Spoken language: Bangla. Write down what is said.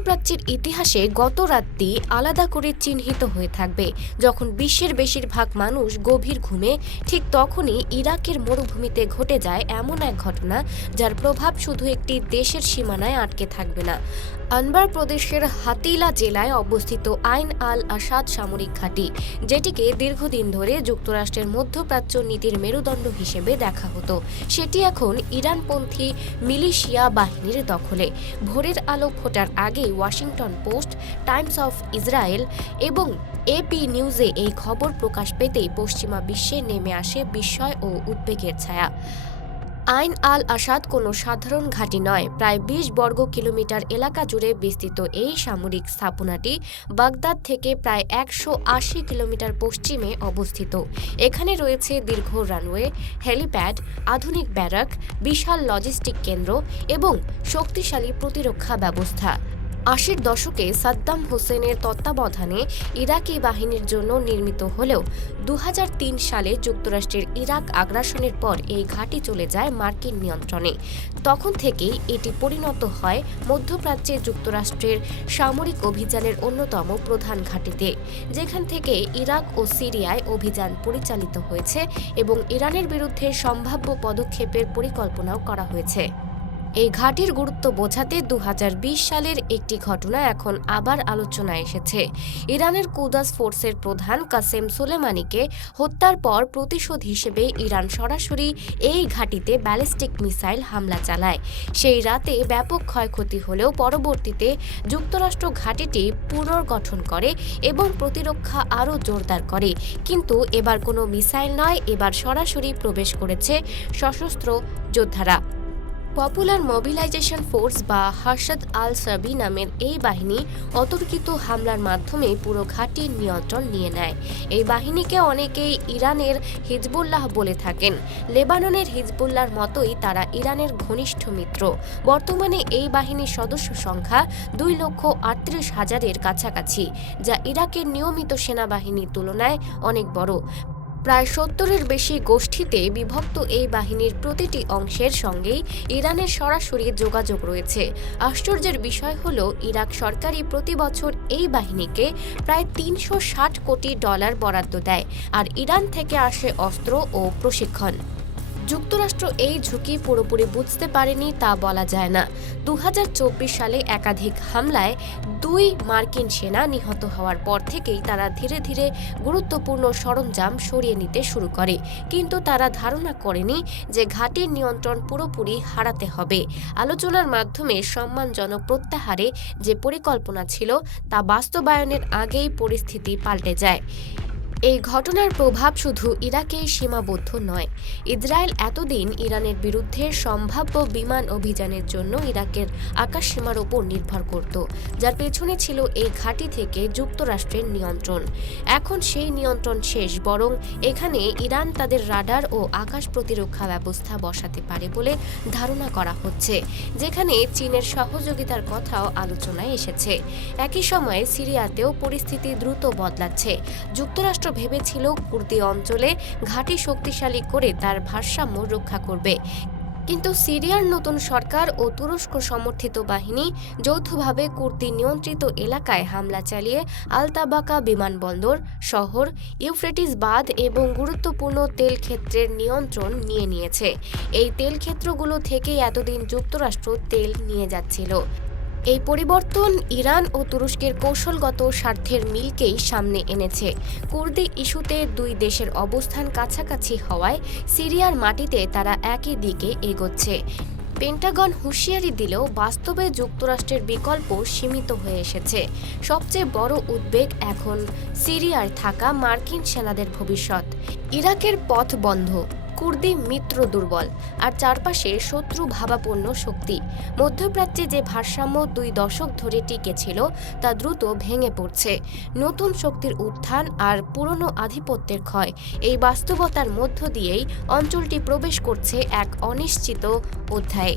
মধ্যপ্রাচ্যের ইতিহাসে গত রাতটি আলাদা করে চিহ্নিত হয়ে থাকবে। যখন বিশ্বের বেশিরভাগ মানুষ গভীর ঘুমে, ঠিক তখনই ইরাকের মরুভূমিতে ঘটে যায় এমন এক ঘটনা যার প্রভাব শুধু একটি দেশের সীমানায় আটকে থাকবে না। আনবার প্রদেশের হাতিলা জেলায় অবস্থিত আইন আল আসাদ সামরিক ঘাঁটি, যেটিকে দীর্ঘদিন ধরে যুক্তরাষ্ট্রের মধ্যপ্রাচ্য নীতির মেরুদণ্ড হিসেবে দেখা হতো। সেটি এখন ইরানপন্থী মিলিশিয়া বাহিনীর দখলে। ভোরের আলো ফোটার আগেই Washington Post Times of Israel এবং এপি নিউজে এই খবর প্রকাশ পেতেই পশ্চিমা বিশ্বে নেমে আসে বিস্ময় ও উদ্বেগের ছায়া। আইন আল আসাদ কোনো সাধারণ ঘাঁটি নয়, প্রায় বিশ বর্গ কিলোমিটার এলাকা জুড়ে বিস্তৃত এই সামরিক স্থাপনাটি বাগদাদ থেকে প্রায় একশো আশি কিলোমিটার পশ্চিমে অবস্থিত। এখানে রয়েছে দীর্ঘ রানওয়ে, হেলিপ্যাড, আধুনিক ব্যারাক, বিশাল লজিস্টিক কেন্দ্র এবং শক্তিশালী প্রতিরক্ষা ব্যবস্থা। আশির দশকে সাদ্দাম হোসেনের তত্ত্বাবধানে ইরাকি বাহিনীর জন্য নির্মিত হলেও দু হাজার তিন সালে যুক্তরাষ্ট্রের ইরাক আগ্রাসনের পর এই ঘাঁটি চলে যায় মার্কিন নিয়ন্ত্রণে। তখন থেকেই এটি পরিণত হয় মধ্যপ্রাচ্যে যুক্তরাষ্ট্রের সামরিক অভিযানের অন্যতম প্রধান ঘাঁটিতে, যেখান থেকে ইরাক ও সিরিয়ায় অভিযান পরিচালিত হয়েছে এবং ইরানের বিরুদ্ধে সম্ভাব্য পদক্ষেপের পরিকল্পনাও করা হয়েছে। এই ঘাটির গুরুত্ব বোঝাতে দু হাজার বিশ সালের একটি ঘটনা এখন আবার আলোচনায় এসেছে। ইরানের কুদাস ফোর্সের প্রধান কাসেম সোলেমানিকে হত্যার পর প্রতিশোধ হিসেবে ইরান সরাসরি এই ঘাটিতে ব্যালিস্টিক মিসাইল হামলা চালায়। সেই রাতে ব্যাপক ক্ষয়ক্ষতি হলেও পরবর্তীতে যুক্তরাষ্ট্র ঘাটিটি পুনর্গঠন করে এবং প্রতিরক্ষা আরও জোরদার করে। কিন্তু এবার কোনো মিসাইল নয়, এবার সরাসরি প্রবেশ করেছে সশস্ত্র যোদ্ধারা। পপুলার মোবিলাইজেশন ফোর্স বা হার্ষদ আল সাবি নামের এই বাহিনী অতর্কিত হামলার মাধ্যমে পুরো ঘাটির নিয়ন্ত্রণ নিয়ে নেয়। এই বাহিনীকে অনেকেই ইরানের হিজবুল্লাহ বলে থাকেন। লেবাননের হিজবুল্লাহর মতোই তারা ইরানের ঘনিষ্ঠ মিত্র। বর্তমানে এই বাহিনীর সদস্য সংখ্যা দুই লক্ষ আটত্রিশ হাজারের কাছাকাছি, যা ইরাকের নিয়মিত সেনাবাহিনীর তুলনায় অনেক বড়। প্রায় সত্তরের বেশি গোষ্ঠীতে বিভক্ত এই বাহিনীর প্রতিটি অংশের সঙ্গেই ইরানের সরাসরি যোগাযোগ রয়েছে। আশ্চর্যের বিষয় হল, ইরাক সরকারই প্রতি বছর এই বাহিনীকে প্রায় তিনশো ষাট কোটি ডলার বরাদ্দ দেয়, আর ইরান থেকে আসে অস্ত্র ও প্রশিক্ষণ। যুক্তরাষ্ট্র এই ঝুঁকি পুরোপুরি বুঝতে পারেনি তা বলা যায় না। দু হাজার চব্বিশ সালে একাধিক হামলায় দুই মার্কিন সেনা নিহত হওয়ার পর থেকেই তারা ধীরে ধীরে গুরুত্বপূর্ণ সরঞ্জাম সরিয়ে নিতে শুরু করে। কিন্তু তারা ধারণা করেনি যে ঘাটির নিয়ন্ত্রণ পুরোপুরি হারাতে হবে। আলোচনার মাধ্যমে সম্মানজনক প্রত্যাহারে যে পরিকল্পনা ছিল তা বাস্তবায়নের আগেই পরিস্থিতি পাল্টে যায়। এই ঘটনার প্রভাব শুধু ইরাকেই সীমাবদ্ধ নয়। ইসরায়েল এতদিন ইরানের বিরুদ্ধে সম্ভাব্য বিমান অভিযানের জন্য ইরাকের আকাশসীমার ওপর নির্ভর করত, যার পেছনে ছিল এই ঘাঁটি থেকে যুক্তরাষ্ট্রের নিয়ন্ত্রণ। এখন সেই নিয়ন্ত্রণ শেষ, বরং এখানে ইরান তাদের রাডার ও আকাশ প্রতিরক্ষা ব্যবস্থা বসাতে পারে বলে ধারণা করা হচ্ছে, যেখানে চীনের সহযোগিতার কথাও আলোচনায় এসেছে। একই সময়ে সিরিয়াতেও পরিস্থিতি দ্রুত বদলাচ্ছে। যুক্তরাষ্ট্র ভেবেছিল কুর্দি অঞ্চলে ঘাঁটি শক্তিশালী করে তার ভারসাম্য রক্ষা করবে। কিন্তু সিরিয়ার নতুন সরকার ও তুরস্ক সমর্থিত বাহিনী যৌথভাবে কুর্দি নিয়ন্ত্রিত এলাকায় হামলা চালিয়ে আলতাবাকা বিমানবন্দর, শহর ইউফ্রেটিস বাঁধ এবং গুরুত্বপূর্ণ তেল ক্ষেত্রের নিয়ন্ত্রণ নিয়ে নিয়েছে। এই তেল ক্ষেত্রগুলো থেকেই এতদিন যুক্তরাষ্ট্র তেল নিয়ে যাচ্ছিল। এই পরিবর্তন ইরান ও তুরস্কের কৌশলগত স্বার্থের মিলকেই সামনে এনেছে। কুর্দি ইস্যুতে দুই দেশের অবস্থান কাছাকাছি হওয়ায় সিরিয়ার মাটিতে তারা একই দিকে এগোচ্ছে। পেন্টাগন হুঁশিয়ারি দিলেও বাস্তবে যুক্তরাষ্ট্রের বিকল্প সীমিত হয়ে এসেছে। সবচেয়ে বড় উদ্বেগ এখন সিরিয়ার থাকা মার্কিন সেনাদের ভবিষ্যৎ। ইরাকের পথ বন্ধ। কুর্দি মিত্র দুর্বল আর চারপাশে শত্রু ভাবাপন্ন শক্তি। মধ্যপ্রাচ্যে যে ভারসাম্য দুই দশক ধরে টিকে ছিল, তা দ্রুত ভেঙে পড়ছে। নতুন শক্তির উত্থান আর পুরনো আধিপত্যের ক্ষয়, এই বাস্তবতার মধ্য দিয়েই অঞ্চলটি প্রবেশ করছে এক অনিশ্চিত অধ্যায়ে।